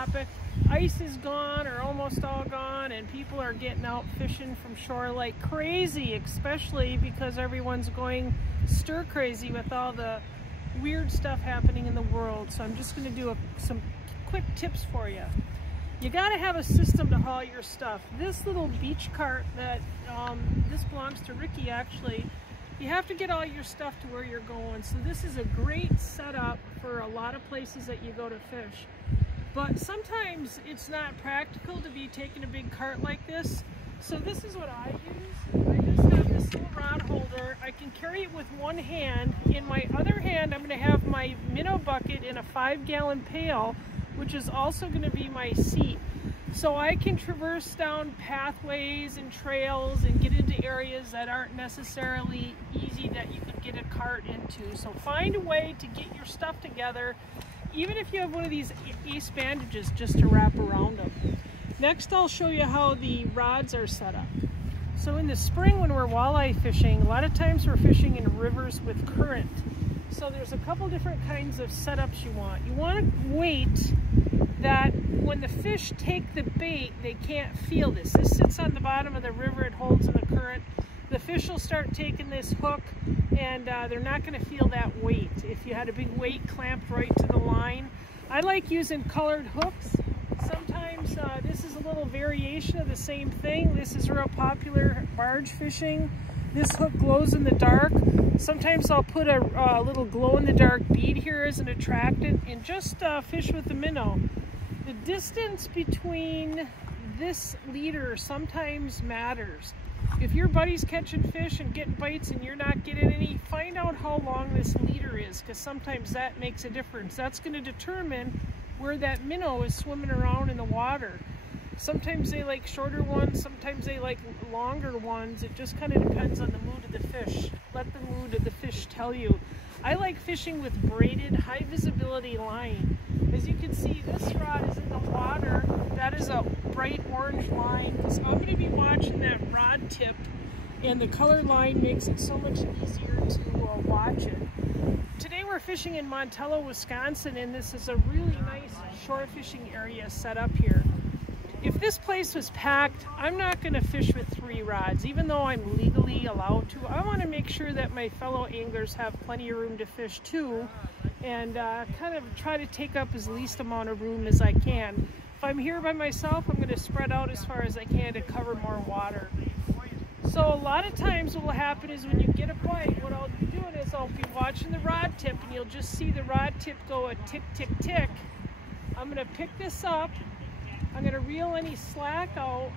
topic. Ice is gone or almost all gone, and people are getting out fishing from shore like crazy, especially because everyone's going stir crazy with all the weird stuff happening in the world. So I'm just going to do some quick tips for you. You got to have a system to haul your stuff. This little beach cart that this belongs to Ricky, actually. You have to get all your stuff to where you're going. So this is a great setup for a lot of places that you go to fish. But sometimes it's not practical to be taking a big cart like this. So this is what I use. I just have this little rod holder. I can carry it with one hand. In my other hand, I'm going to have my minnow bucket in a 5-gallon pail, which is also going to be my seat. So I can traverse down pathways and trails and get into areas that aren't necessarily easy that you could get a cart into. So find a way to get your stuff together, even if you have one of these ace bandages just to wrap around them. Next, I'll show you how the rods are set up. So in the spring when we're walleye fishing, a lot of times we're fishing in rivers with current. So there's a couple different kinds of setups you want. You want to wait that when the fish take the bait, they can't feel this. This sits on the bottom of the river, it holds in the current. The fish will start taking this hook, and they're not going to feel that weight. If you had a big weight clamped right to the line. I like using colored hooks. Sometimes this is a little variation of the same thing. This is real popular barge fishing. This hook glows in the dark. Sometimes I'll put a little glow-in-the-dark bead here as an attractant and just fish with the minnow. The distance between this leader sometimes matters. If your buddy's catching fish and getting bites and you're not getting any, find out how long this leader is, because sometimes that makes a difference. That's going to determine where that minnow is swimming around in the water. Sometimes they like shorter ones, sometimes they like longer ones. It just kind of depends on the mood of the fish. Let the mood of the fish tell you. I like fishing with braided, high visibility line. As you can see, this rod is in the water. That is a bright orange line. So I'm going to be watching that rod tip, and the color line makes it so much easier to watch it. Today we're fishing in Montello, Wisconsin, and this is a really nice shore fishing area set up here. If this place was packed, I'm not going to fish with 3 rods, even though I'm legally allowed to. I want to make sure that my fellow anglers have plenty of room to fish too, and kind of try to take up as least amount of room as I can. If I'm here by myself, I'm going to spread out as far as I can to cover more water. So a lot of times what will happen is when you get a bite, what I'll be doing is I'll be watching the rod tip, and you'll just see the rod tip go a tick, tick, tick. I'm going to pick this up. I'm going to reel any slack out,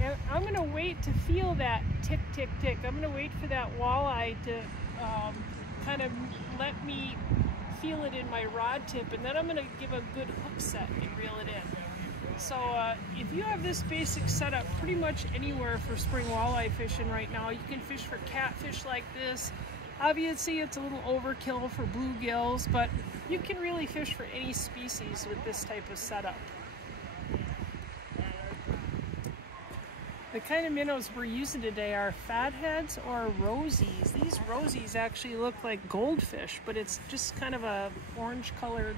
and I'm going to wait to feel that tick, tick, tick. I'm going to wait for that walleye to kind of let me feel it in my rod tip, and then I'm going to give a good hook set and reel it in. So if you have this basic setup pretty much anywhere for spring walleye fishing right now, you can fish for catfish like this. Obviously it's a little overkill for bluegills, but you can really fish for any species with this type of setup. The kind of minnows we're using today are fatheads or rosies. These rosies actually look like goldfish, but it's just kind of a orange colored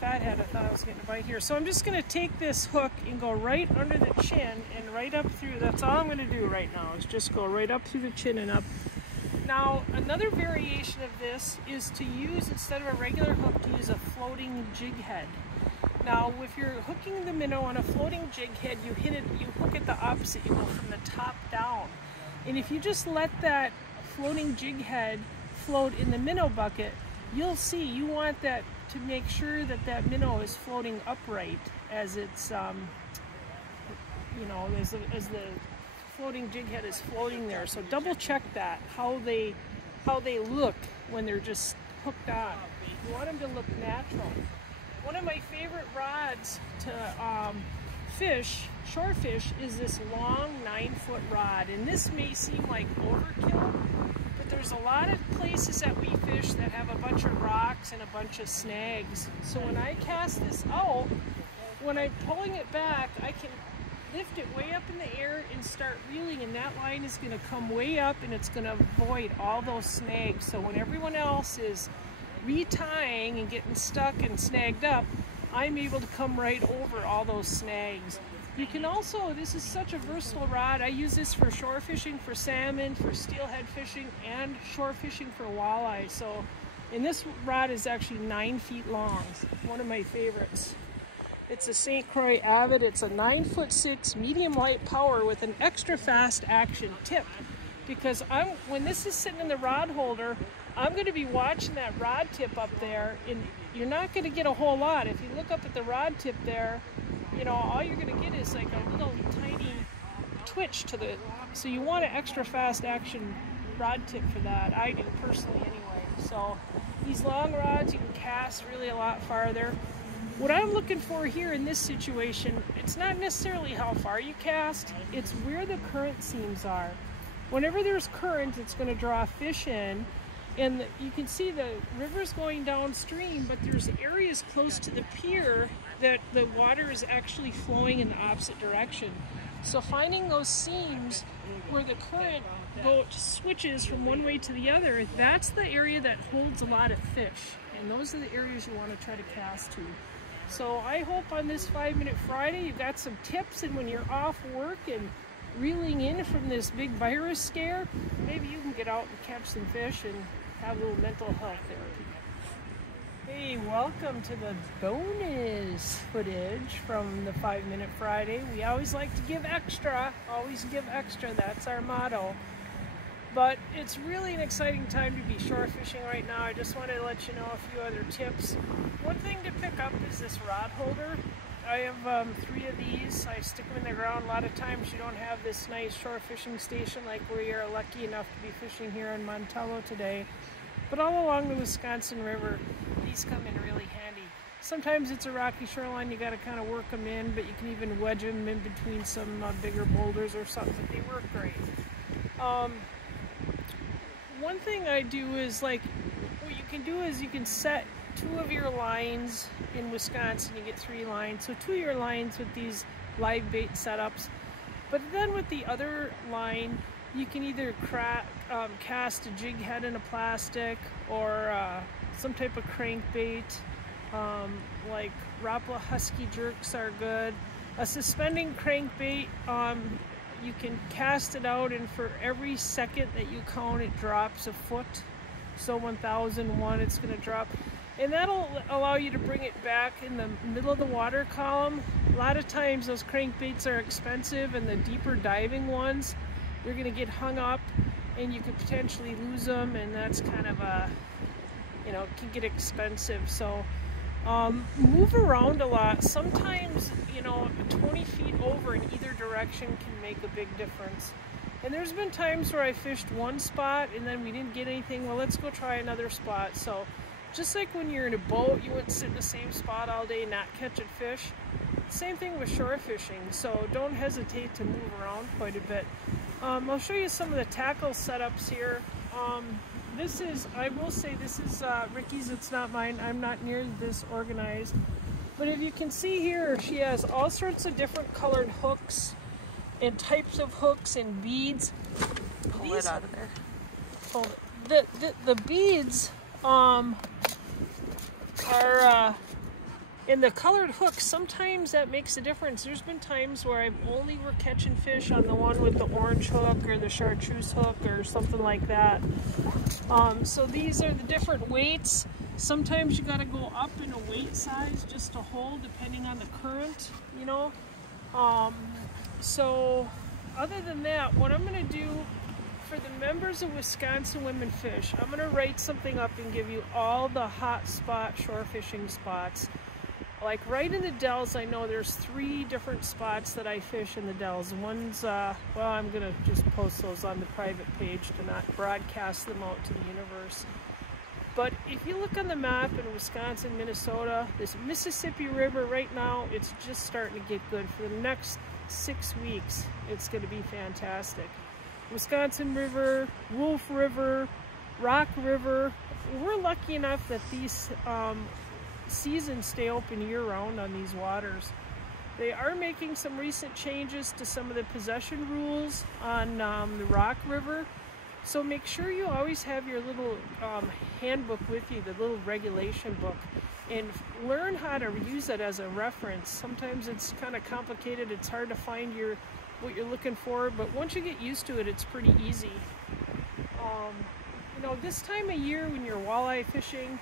fathead. I thought I was getting a bite here. So I'm just going to take this hook and go right under the chin and right up through. That's all I'm going to do right now, is just go right up through the chin and up. Now another variation of this is to use, instead of a regular hook, to use a floating jig head. Now, if you're hooking the minnow on a floating jig head, you hook it the opposite. You go from the top down. And if you just let that floating jig head float in the minnow bucket, you'll see you want that to make sure that that minnow is floating upright as it's, you know, as the floating jig head is floating there. So double check that, how they look when they're just hooked on. You want them to look natural. One of my favorite rods to fish, shore fish, is this long 9-foot rod. And this may seem like overkill, but there's a lot of places that we fish that have a bunch of rocks and a bunch of snags. So when I cast this out, when I'm pulling it back, I can lift it way up in the air and start reeling, and that line is going to come way up and it's going to avoid all those snags. So when everyone else is retying and getting stuck and snagged up, I'm able to come right over all those snags. You can also, this is such a versatile rod. I use this for shore fishing, for salmon, for steelhead fishing, and shore fishing for walleye. So, and this rod is actually 9 feet long. One of my favorites. It's a St. Croix Avid. It's a 9'6" medium light power with an extra fast action tip. Because when this is sitting in the rod holder, I'm going to be watching that rod tip up there, and you're not going to get a whole lot. If you look up at the rod tip there, you know, all you're going to get is like a little tiny twitch to the, so you want an extra fast action rod tip for that. I do personally anyway. So these long rods, you can cast really a lot farther. What I'm looking for here in this situation, it's not necessarily how far you cast, it's where the current seams are. Whenever there's current, it's going to draw fish in. And you can see the river's going downstream, but there's areas close to the pier that the water is actually flowing in the opposite direction. So finding those seams where the current switches from one way to the other, that's the area that holds a lot of fish. And those are the areas you want to try to cast to. So I hope on this 5-Minute Friday you got some tips, and when you're off work and reeling in from this big virus scare, maybe you can get out and catch some fish and have a little mental health therapy. Hey, welcome to the bonus footage from the 5-Minute Friday. We always like to give extra, that's our motto. But it's really an exciting time to be shore fishing right now. I just wanted to let you know a few other tips. One thing to pick up is this rod holder. I have 3 of these. I stick them in the ground. A lot of times you don't have this nice shore fishing station like we are lucky enough to be fishing here in Montello today. But all along the Wisconsin River, these come in really handy. Sometimes it's a rocky shoreline, you got to kind of work them in, but you can even wedge them in between some bigger boulders or something, but they work great. One thing I do is, like, what you can do is you can set 2 of your lines. In Wisconsin you get 3 lines, so 2 of your lines with these live bait setups, but then with the other line you can either cast a jig head in a plastic or some type of crankbait, like Rapala Husky jerks are good. A suspending crankbait, you can cast it out, and for every second that you count it drops a foot, so 1001 it's going to drop. And that'll allow you to bring it back in the middle of the water column. A lot of times those crankbaits are expensive, and the deeper diving ones, you're going to get hung up and you could potentially lose them, and that's kind of a, you know, it can get expensive. So move around a lot. Sometimes, you know, 20 feet over in either direction can make a big difference. And there's been times where I fished one spot and then we didn't get anything. Well, let's go try another spot. So just like when you're in a boat, you wouldn't sit in the same spot all day not catching fish. Same thing with shore fishing, so don't hesitate to move around quite a bit. I'll show you some of the tackle setups here. This is, I will say, this is Ricky's, it's not mine. I'm not near this organized. But if you can see here, she has all sorts of different colored hooks and types of hooks and beads. Pull it out of there. Hold it. The beads are in the colored hooks. Sometimes that makes a difference. There's been times where I've only were catching fish on the one with the orange hook or the chartreuse hook or something like that. So these are the different weights. Sometimes you got to go up in a weight size just to hold, depending on the current, you know. So other than that, what I'm going to do for the members of Wisconsin Women Fish, I'm going to write something up and give you all the hot spot shore fishing spots. Like right in the Dells, I know there's 3 different spots that I fish in the Dells. One's, well, I'm going to just post those on the private page to not broadcast them out to the universe. But if you look on the map in Wisconsin, Minnesota, this Mississippi River right now, it's just starting to get good. For the next 6 weeks, it's going to be fantastic. Wisconsin River, Wolf River, Rock River. We're lucky enough that these seasons stay open year-round on these waters. They are making some recent changes to some of the possession rules on the Rock River. So make sure you always have your little handbook with you, the little regulation book, and learn how to use it as a reference. Sometimes it's kind of complicated, it's hard to find what you're looking for, but once you get used to it, it's pretty easy. You know, this time of year when you're walleye fishing,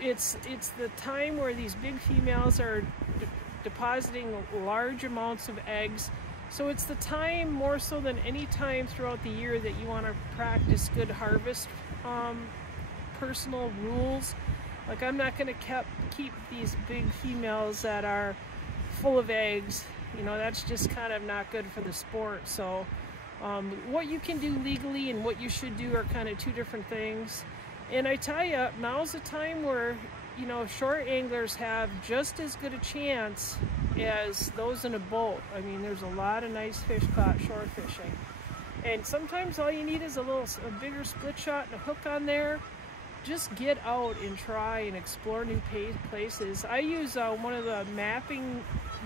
it's the time where these big females are depositing large amounts of eggs. So it's the time, more so than any time throughout the year, that you want to practice good harvest personal rules. Like, I'm not going to keep these big females that are full of eggs. You know, that's just kind of not good for the sport. So what you can do legally and what you should do are kind of two different things. And I tell you, now's the time where, you know, short anglers have just as good a chance as those in a boat. I mean, there's a lot of nice fish caught shore fishing. And sometimes all you need is a bigger split shot and a hook on there. Just get out and try and explore new places. I use one of the mapping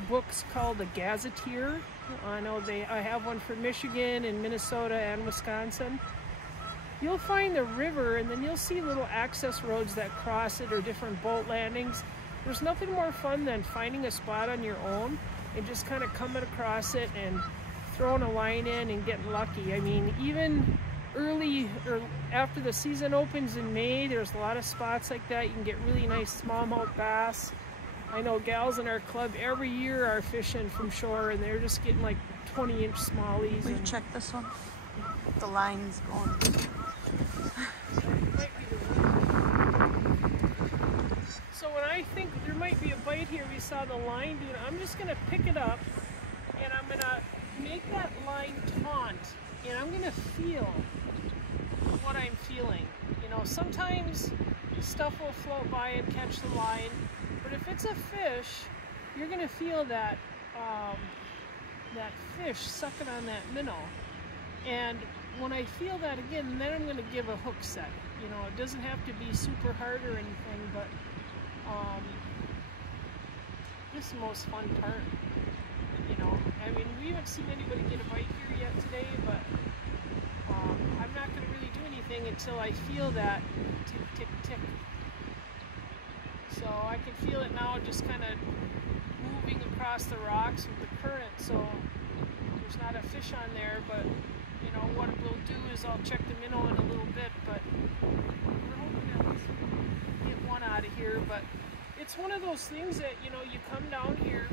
books called the Gazetteer. I know I have one for Michigan and Minnesota and Wisconsin. You'll find the river and then you'll see little access roads that cross it or different boat landings. There's nothing more fun than finding a spot on your own and just kind of coming across it and throwing a line in and getting lucky. I mean, even early or after the season opens in May, there's a lot of spots like that. You can get really nice smallmouth bass. I know gals in our club every year are fishing from shore and they're just getting like 20-inch smallies. Will you check this one? The line's going. So when I think there might be a bite here, we saw the line doing it, I'm just going to pick it up and I'm going to make that line taunt and I'm going to feel what I'm feeling. You know, sometimes stuff will float by and catch the line, but if it's a fish, you're going to feel that that fish sucking on that minnow. And when I feel that again, then I'm going to give a hook set. You know, it doesn't have to be super hard or anything, but this is the most fun part. You know, I mean, we haven't seen anybody get a bite here yet today, but I'm not going to really do anything until I feel that tick, tick, tick. So I can feel it now, just kind of moving across the rocks with the current, so there's not a fish on there, but you know, what we'll do is I'll check the minnow in a little bit, but we're hoping to at least get one out of here. But it's one of those things that, you know, you come down here,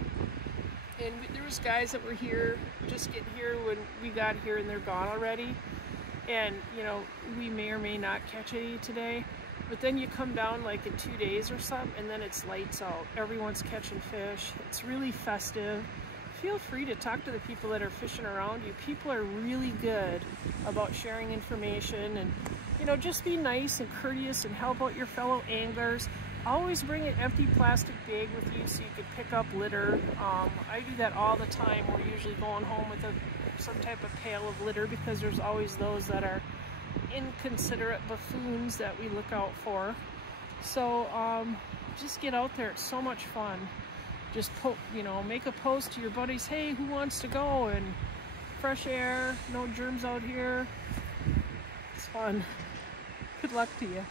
and there was guys that were here, just getting here when we got here, and they're gone already. And, you know, we may or may not catch any today. But then you come down like in 2 days or something, and then it's lights out. Everyone's catching fish. It's really festive. Feel free to talk to the people that are fishing around you. People are really good about sharing information, and, you know, just be nice and courteous and help out your fellow anglers. Always bring an empty plastic bag with you so you can pick up litter. I do that all the time. We're usually going home with some type of pail of litter because there's always those that are inconsiderate buffoons that we look out for. So just get out there. It's so much fun. Just you know, make a post to your buddies, hey, who wants to go? And fresh air, no germs out here. It's fun. Good luck to you.